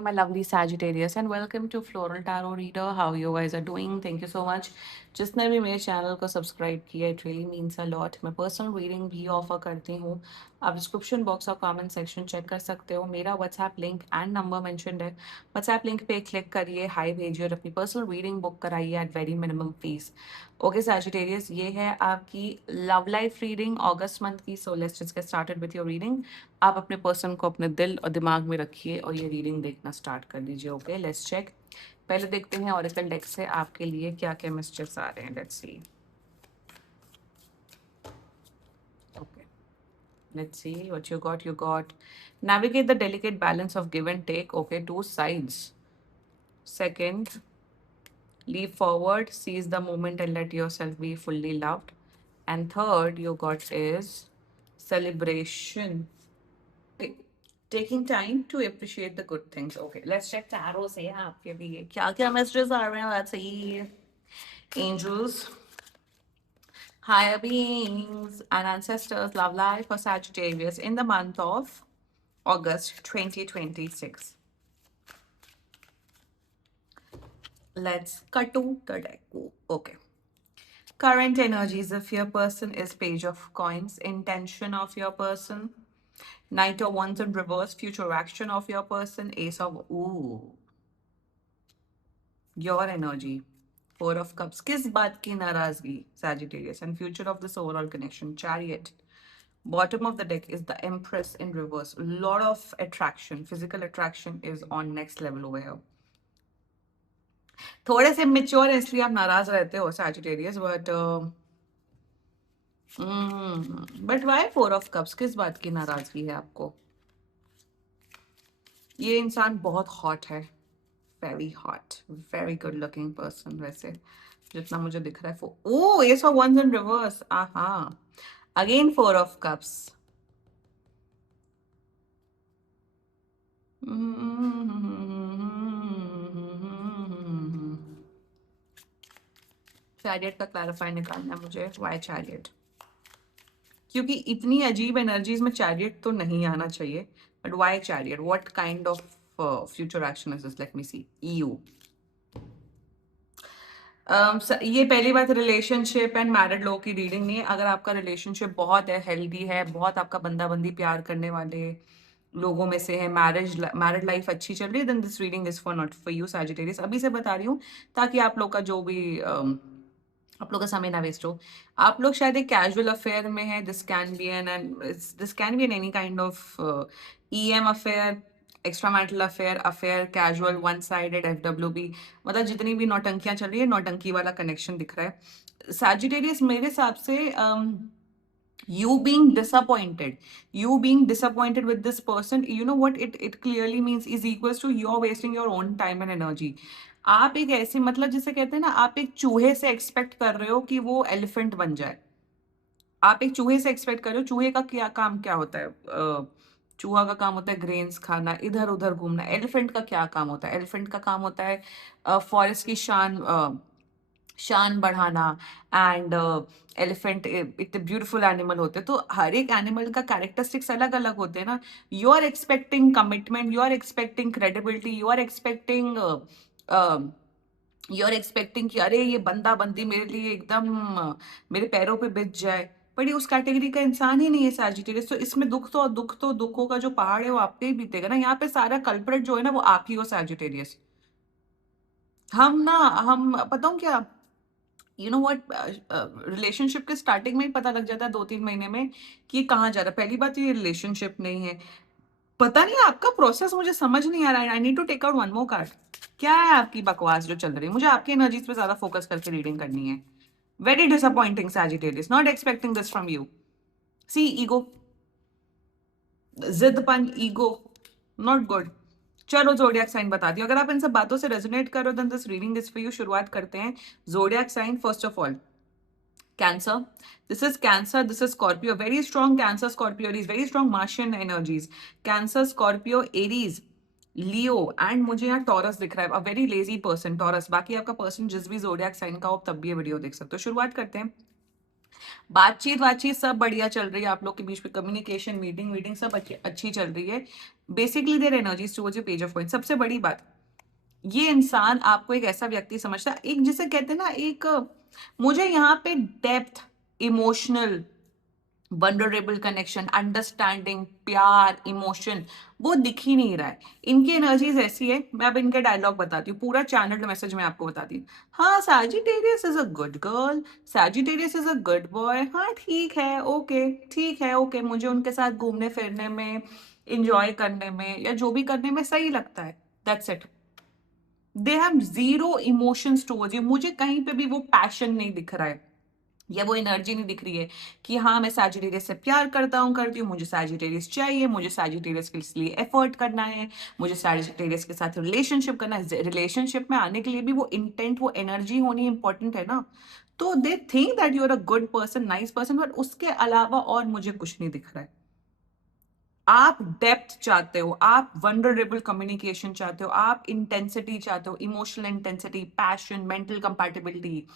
My lovely Sagittarius, and welcome to Floral Tarot Reader. How you guys are doing? Thank you so much. जिसने भी मेरे channel को subscribe किया, it really means a lot. मैं personal reading भी offer करती हूँ. आप डिस्क्रिप्शन बॉक्स और कमेंट सेक्शन चेक कर सकते हो. मेरा WhatsApp link and number mentioned है. व्हाट्सएप लिंक पे क्लिक करिए, हाई भेजिए और अपनी पर्सनल रीडिंग बुक कराइए at very minimum fees. Okay Sagittarius, ये है आपकी लव लाइफ रीडिंग अगस्त मंथ की. So let's just get started with your reading. आप अपने पर्सन को अपने दिल और दिमाग में रखिए और ये रीडिंग देखना स्टार्ट कर दीजिए. Okay, let's check. पहले देखते हैं ऑरेकल डेक से आपके लिए क्या क्या मैसेजेस आ रहे हैं. Let's see. Okay, let's see what you got. You got navigate the delicate balance of give and take. Okay, two sides. Second, leap forward, seize the moment and let yourself be fully loved. And third, you got is celebration. Okay, taking time to appreciate the good things. Okay, let's check tarot से आपके लिए क्या क्या messages आ रहे हैं. Let's see. Angels, higher beings, and ancestors, love life for Sagittarius in the month of August 2026. Let's cut to the deck. Okay. Current energies of your person is Page of Coins. Intention of your person. Knight of Wands in reverse. Future action of your person. Ace of... Ooh. Your energy. Four of Cups. किस बात की नाराजगी Sagittarius? And future of this overall connection. Chariot. Bottom of the deck is the Empress in reverse. Lot of attraction. Physical attraction is on next level over here. थोड़े से mature है इसलिए आप नाराज रहते हो Sagittarius, but why four of cups? किस बात की नाराजगी है आपको? ये इंसान बहुत हॉट है, very hot, very good looking person वैसे जितना मुझे दिख रहा है. Oh, ace of wands in reverse. Aha, again four of cups. Chariot का क्लैरिफाई निकालना है मुझे. Why chariot? क्योंकि इतनी अजीब एनर्जीज में चैरियट तो नहीं आना चाहिए. But why chariot? What kind of future action is this? Let me see. ईयू. ये पहली बात, रिलेशनशिप एंड मैरिड लोगों की रीडिंग नहीं है. अगर आपका रिलेशनशिप बहुत है, हेल्दी है, बहुत आपका बंदा बंदी प्यार करने वाले लोगों में से है, मैरिड लाइफ अच्छी चल रही है, then this reading is for not for you Sagittarius. अभी से बता रही हूँ ताकि आप लोग का जो भी आप लोग का समय ना वेस्ट हो. आप लोग शायद एक कैजुअल अफेयर में है. This can be an any kind of em affair, extra marital affair, affair, casual, one sided, FWB. मतलब जितनी भी नौटंकियां चल रही है, नौटंकी वाला कनेक्शन दिख रहा है सैजिटेरियस मेरे हिसाब से. you being disappointed with this person, you know what it clearly means is equals to you're wasting your own time and energy. आप एक ऐसे, मतलब जिसे कहते हैं ना, आप एक चूहे से एक्सपेक्ट कर रहे हो कि वो एलिफेंट बन जाए. आप एक चूहे से एक्सपेक्ट कर रहे हो. चूहे का क्या काम क्या होता है? चूहा का काम होता है ग्रेन्स खाना, इधर उधर घूमना. एलिफेंट का क्या काम होता है? एलिफेंट का काम होता है फॉरेस्ट की शान बढ़ाना. एंड एलिफेंट इतने ब्यूटीफुल एनिमल होते हैं, तो हर एक एनिमल का कैरेक्टरिस्टिक्स अलग अलग होते हैं ना. You are expecting commitment, you are expecting credibility, you are expecting कि अरे ये बंदा बंदी मेरे लिए एकदम मेरे पैरों पे बिछ जाए. पर ये उस कैटेगरी का इंसान ही नहीं है सैजिटेरियस. तो इसमें दुखों का जो पहाड़ है वो आपके ही बीतेगा ना. यहाँ पे सारा कल्प्रेट जो है ना वो आप ही हो सैजिटेरियस. हम पता हूँ क्या, यू नो व्हाट, रिलेशनशिप के स्टार्टिंग में ही पता लग जाता है 2-3 महीने में कि ये कहाँ जा रहा है. पहली बात ये रिलेशनशिप नहीं है. पता नहीं आपका प्रोसेस मुझे समझ नहीं आ रहा है. I need to take out one more card. क्या है आपकी बकवास जो चल रही है? मुझे आपकी एनर्जीज पे ज्यादा फोकस करके रीडिंग करनी है. Very disappointing Sagittarius, not expecting this from you. See, ego, जिदपन, ईगो, नॉट गुड. चलो जोडियक साइन बता दियो. अगर आप इन सब बातों से रेजोनेट करो then this reading is for you. शुरुआत करते हैं. Zodiac sign, first of all Cancer. This is Cancer. This is Scorpio. Very strong Cancer, Scorpio, Aries. Very strong Martian energies. Cancer, Scorpio, Aries, Leo, and मुझे यहाँ Taurus दिख रहा है. A very lazy person, Taurus. बाकी आपका person जिस भी zodiac sign का हो तब भी ये वीडियो देख सकते हो. शुरुआत करते हैं. बातचीत बातचीत सब बढ़िया चल रही है आप लोग के बीच में, कम्युनिकेशन, मीटिंग मीटिंग सब अच्छी चल रही है। Basically their energies towards your page of point. सबसे बड़ी बात, ये इंसान आपको एक ऐसा व्यक्ति समझता है, एक जिसे कहते हैं ना, एक मुझे यहाँ पे depth, emotional, vulnerable connection, understanding, प्यार, इमोशन, वो दिख ही नहीं रहा है। इनकी एनर्जीज ऐसी है, मैं अब इनके डायलॉग बताती हूँ, पूरा चैनल मैसेज मैं आपको बताती हूँ। हाँ, Sagittarius is a good girl, Sagittarius is a good boy, हाँ ठीक है, ओके ठीक है, ओके, मुझे उनके साथ घूमने फिरने में, इंजॉय करने में, या जो भी करने में सही लगता है, that's it. They have zero emotions towards you. मुझे कहीं पे भी वो पैशन नहीं दिख रहा है, या वो एनर्जी नहीं दिख रही है कि हाँ मैं सैजिटेरियस से प्यार करता हूँ, करती हूँ, मुझे सैजिटेरियस चाहिए, मुझे सैजिटेरियस के लिए एफर्ट करना है, मुझे सैजिटेरियस के साथ रिलेशनशिप करना है। रिलेशनशिप में आने के लिए भी वो इंटेंट, वो एनर्जी होनी इंपॉर्टेंट है ना। तो they think that you are a good person, nice person, but उसके अलावा और मुझे कुछ नहीं दिख रहा है। आप डेप्थ चाहते हो, आप वनरेबल कम्युनिकेशन चाहते हो, आप इंटेंसिटी चाहते हो, emotional intensity, passion, mental compatibility,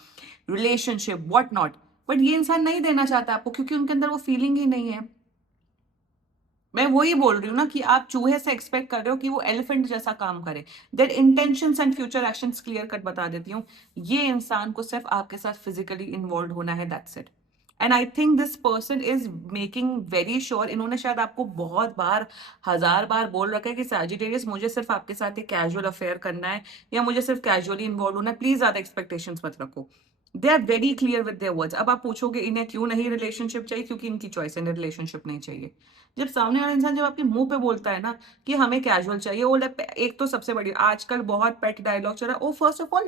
relationship, what not. But ये इंसान नहीं देना चाहता आपको, क्योंकि उनके अंदर वो फीलिंग ही नहीं है। मैं वही बोल रही हूँ ना कि आप चूहे से एक्सपेक्ट कर रहे हो कि वो एलिफेंट जैसा काम करे। Their intentions and future actions clear cut बता देती हूँ। ये इंसान को सिर्फ आपके साथ फिजिकली इन्वॉल्व होना है, that's it. And I think this person is making very sure, इन्होंने शायद आपको बहुत बार, हजार बार बोल रखा है कि सैजिटेरियस मुझे सिर्फ आपके साथ एक कैजुअल अफेयर करना है, या मुझे सिर्फ कैजुअली इन्वॉल्व होना है, प्लीज ज्यादा एक्सपेक्टेशंस मत रखो। They are very clear with their words. अब आप पूछोगे इन्हें क्यों नहीं रिलेशनशिप चाहिए, क्योंकि इनकी चॉइस है, रिलेशनशिप नहीं चाहिए। जब सामने वाला इंसान जब आपके मुंह पे बोलता है ना कि हमें कैजुअल चाहिए, वो एक तो सबसे बड़ी आजकल बहुत पेट डायलॉग चल रहा है, oh first of all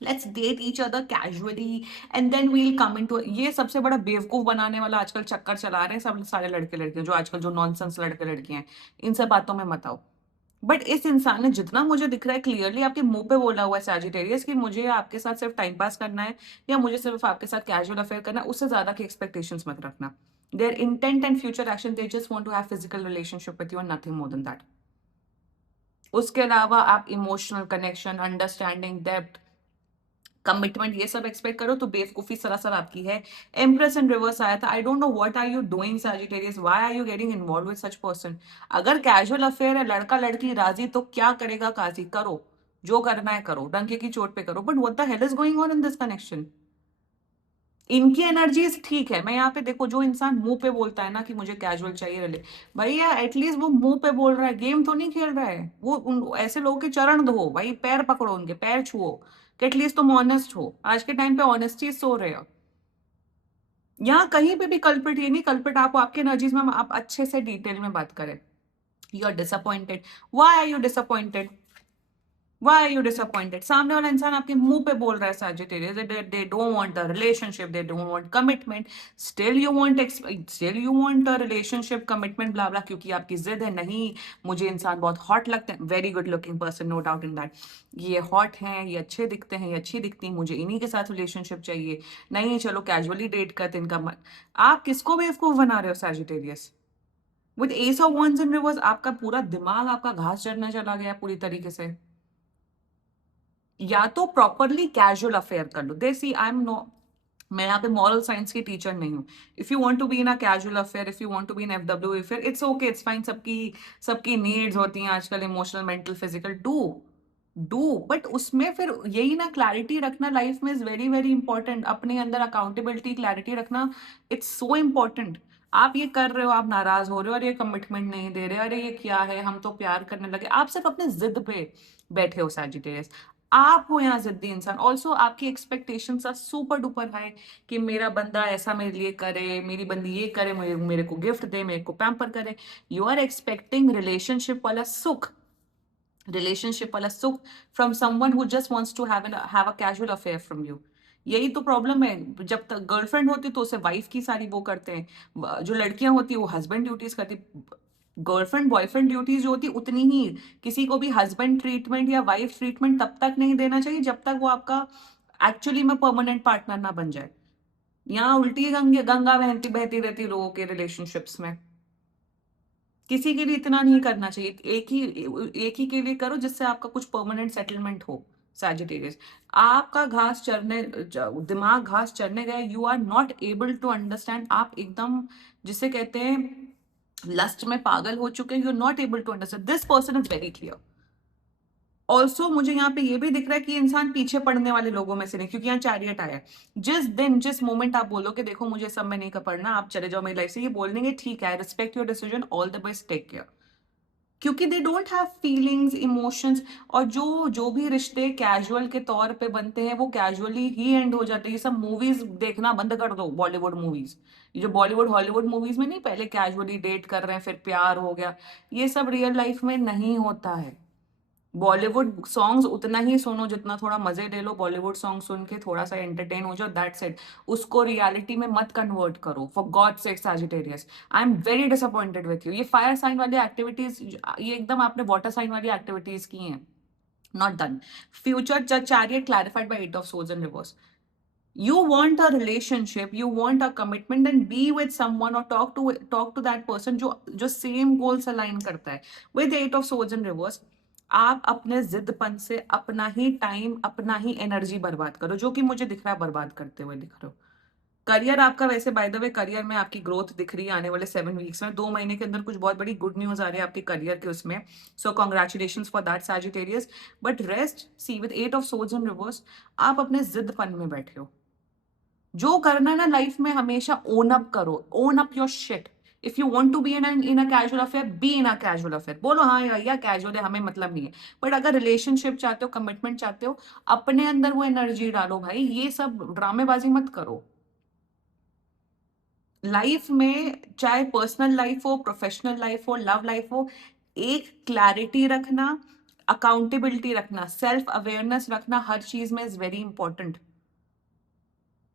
let's date each other casually and then we'll come into, ये सबसे बड़ा बेवकूफ बनाने वाला आजकल चक्कर चला रहे हैं सब सारे लड़के लड़कियां, जो आजकल जो नॉनसेंस लड़के लड़कियां हैं, इन सब बातों में मत आओ। बट इस इंसान ने जितना मुझे दिख रहा है क्लियरली आपके मुंह पे बोला हुआ है सैजिटेरियस कि मुझे आपके साथ सिर्फ टाइम पास करना है, या मुझे सिर्फ आपके साथ कैजुअल अफेयर करना है, उससे ज्यादा की एक्सपेक्टेशंस मत रखना। Their intent and future action, they just want to have physical relationship with you and nothing more than that. उसके अलावा आप emotional connection, understanding, depth, commitment, ये सब एक्सपेक्ट करो तो बेवकूफी सरासर आपकी है। एम्प्रेस इन रिवर्स आया था, I don't know what are you doing Sagittarius, why are you getting involve with such person. अगर कैजुअल अफेयर है, लड़का लड़की राजी, तो क्या करेगा काजी, करो जो करना है करो, डंके की चोट पे करो, but what the hell is going on in this connection. इनकी एनर्जीज ठीक है, मैं यहाँ पे देखो, जो इंसान मुंह पे बोलता है ना कि मुझे कैजुअल चाहिए रिले, भैया एटलीस्ट वो मुंह पे बोल रहा है, गेम तो नहीं खेल रहा है वो। ऐसे लोगों के चरण धो भाई, पैर पकड़ो, उनके पैर छुओ, कि एटलीस्ट तुम ऑनेस्ट हो। आज के टाइम पे ऑनेस्टी सो रहे हो। यहाँ कहीं पे भी कल्पिट ये नहीं, कल्पिट आप आपके एनर्जीज में, आप अच्छे से डिटेल में बात करें। You are disappointed, why are you disappointed, Why are you disappointed? सामने वाला इंसान आपके मुंह पे बोल रहा है Sagittarius, they don't want a relationship, they don't want commitment, still you want a relationship, commitment, blah blah, क्योंकि आपकी जिद है, नहीं मुझे इंसान बहुत हॉट लगते हैं, very good looking person, no doubt in that, ये हॉट हैं, ये अच्छे दिखते हैं, ये अच्छी दिखती हैं, मुझे इन्हीं के साथ रिलेशनशिप चाहिए, नहीं चलो कैजुअली डेट करते, इनका मन। आप किसको बेवकूफ बना रहे हो Sagittarius? With S of wands in reverse आपका पूरा दिमाग, आपका घास चढ़ने चला गया पूरी तरीके से। या तो प्रॉपरली कैजुअल अफेयर कर लो, दे सी आई एम नो, मैं यहाँ पे मॉरल साइंस की टीचर नहीं हूँ। If you want to be in a casual affair, if you want to be in FW affair, it's okay, it's fine, सबकी सबकी नीड्स होती हैं आजकल, emotional, mental, physical, do but उसमें फिर यही ना, क्लैरिटी रखना लाइफ में इज वेरी वेरी इंपॉर्टेंट। अपने अंदर अकाउंटेबिलिटी, क्लैरिटी रखना, इट्स सो इंपॉर्टेंट। आप ये कर रहे हो, आप नाराज हो रहे हो, अरे ये कमिटमेंट नहीं दे रहे, अरे ये क्या है, हम तो प्यार करने लगे, आप सिर्फ अपने जिद पे बैठे हो Sagittarius। आप हो यहाँ जिद्दी इंसान। ऑल्सो आपकी expectations are super duper high कि मेरा बंदा ऐसा मेरे लिए करे, मेरी बंदी ये करे, मेरे को गिफ्ट दे, मेरे को पैम्पर करे। यू आर एक्सपेक्टिंग रिलेशनशिप वाला सुख from someone who just wants to have a casual affair from you. यही तो प्रॉब्लम है, जब तक गर्लफ्रेंड होती तो उसे वाइफ की सारी वो करते हैं, जो लड़कियां होती है वो हस्बैंड ड्यूटीज करती। गर्लफ्रेंड बॉयफ्रेंड ड्यूटीज जो होती उतनी ही किसी को भी हस्बैंड ट्रीटमेंट या वाइफ ट्रीटमेंट तब तक नहीं देना चाहिए जब तक वो आपका एक्चुअली में परमानेंट पार्टनर ना बन जाए। यहाँ उल्टी गंगा बहती बहती रहती लोगों के रिलेशनशिप्स में। किसी के लिए इतना नहीं करना चाहिए, एक ही के लिए करो जिससे आपका कुछ परमानेंट सेटलमेंट हो, सैजिटेरियस, आपका घास चरने दिमाग घास चरने गया, you are not able to understand, आप एकदम जिसे कहते हैं लस्ट में पागल हो चुके हैं, you are not able to understand, this person is very clear. Also मुझे यहाँ पे ये भी दिख रहा है कि ये इंसान पीछे पड़ने वाले लोगों में से नहीं, क्योंकि यहाँ चैरियट आया है। जिस दिन जिस मोमेंट आप बोलो कि देखो मुझे सब में नहीं कर पड़ना, आप चले जाओ मेरी लाइफ से, ये बोल देंगे ठीक है, I respect your decision, all the best, take care. क्योंकि they don't have feelings, emotions, और जो जो भी रिश्ते कैजुअल के तौर पे बनते हैं वो कैजुअली ही एंड हो जाते हैं। ये सब मूवीज देखना बंद कर दो, बॉलीवुड मूवीज, ये जो बॉलीवुड हॉलीवुड मूवीज में नहीं, पहले कैजुअली डेट कर रहे हैं फिर प्यार हो गया, ये सब रियल लाइफ में नहीं होता है। बॉलीवुड सॉन्ग्स उतना ही सुनो जितना थोड़ा मजे ले लो, बॉलीवुड सॉन्ग सुन के थोड़ा सा एंटरटेन हो जाओ, दैट्स इट। उसको रियलिटी में मत कन्वर्ट करो, for god sake Sagittarius. I am very disappointed with you. ये फायर साइन वाली एक्टिविटीज, ये एकदम आपने वाटर साइन वाली एक्टिविटीज की हैं, not done. Future chariot clarified by 8 of swords in reverse. You want a relationship, you want a commitment, then be with someone or talk to that person जो same goals align करता है। With 8 of swords in reverse, आप अपने जिद्दपन से अपना ही time, अपना ही energy बर्बाद करो, जो कि मुझे दिख रहा है बर्बाद करते हुए दिख रहे हो। करियर आपका, वैसे बाय द वे करियर में आपकी ग्रोथ दिख रही है आने वाले 7 वीक्स में, 2 महीने के अंदर कुछ बहुत बड़ी गुड न्यूज आ रही है आपके करियर के उसमें, so congratulation for that Sagittarius. But rest, see with 8 of swords in reverse, आप अपने जिद्दपन में बैठे हो। जो करना है ना लाइफ में, हमेशा ओन अप करो, own up your shit. If you want to be in a casual affair, be in a casual affair, बोलो हाँ या कैजुअल है, हमें मतलब नहीं है। बट अगर रिलेशनशिप चाहते हो, कमिटमेंट चाहते हो, अपने अंदर वो एनर्जी डालो भाई, ये सब ड्रामेबाजी मत करो। लाइफ में चाहे पर्सनल लाइफ हो, प्रोफेशनल लाइफ हो, लव लाइफ हो, एक क्लैरिटी रखना, अकाउंटेबिलिटी रखना, सेल्फ अवेयरनेस रखना हर चीज में इज वेरी इंपॉर्टेंट।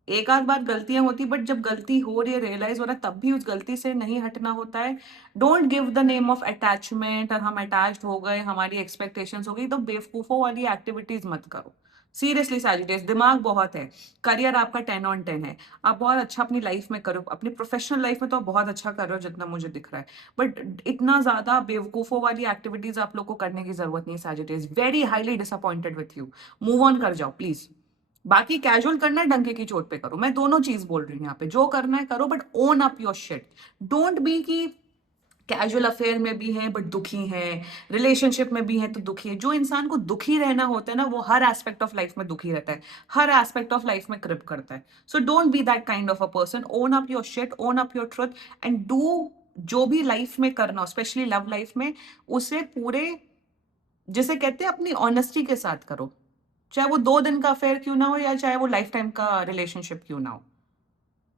एक आध बार गलतियां होती, बट जब गलती हो रही है, रियलाइज हो रहा है, तब भी उस गलती से नहीं हटना होता है। Don't give the name of attachment, और हम अटैच्ड हो गए, हमारी एक्सपेक्टेशंस हो गई, तो बेवकूफों वाली एक्टिविटीज मत करो। सीरियसली सैजिटेरियस, दिमाग बहुत है, करियर आपका 10 on 10 है, आप बहुत अच्छा अपनी लाइफ में करो, अपनी प्रोफेशनल लाइफ में तो आप बहुत अच्छा कर रहे हो जितना मुझे दिख रहा है। बट इतना ज्यादा बेवकूफों वाली एक्टिविटीज आप लोग को करने की जरूरत नहीं। Sagittarius, very highly disappointed with you, move on कर जाओ प्लीज। बाकी कैजुअल करना है, डंके की चोट पे करो, मैं दोनों चीज बोल रही हूँ यहाँ पे, जो करना है करो, but own up your shit. Don't be कि कैजुअल अफेयर में भी हैं बट दुखी हैं, रिलेशनशिप में भी हैं तो दुखी है। जो इंसान को दुखी रहना होता है ना, वो हर एस्पेक्ट ऑफ लाइफ में दुखी रहता है, हर एस्पेक्ट ऑफ लाइफ में क्रिप करता है। So don't be that kind of a person, own up your shit, own up your truth, and do जो भी लाइफ में करना हो, स्पेशली लव लाइफ में, उसे पूरे, जिसे कहते हैं अपनी ऑनेस्टी के साथ करो, चाहे वो 2 दिन का अफेयर क्यों ना हो, या चाहे वो लाइफ टाइम का रिलेशनशिप क्यों ना हो।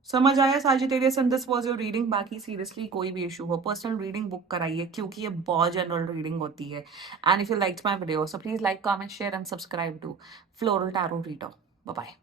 समझ आया Sagittarius? And this was your reading. बाकी सीरियसली कोई भी इशू हो, पर्सनल रीडिंग बुक कराइए, क्योंकि ये बहुत जनरल रीडिंग होती है। And if you liked my video, so please like, comment, share and subscribe to floral tarot reader. Bye bye.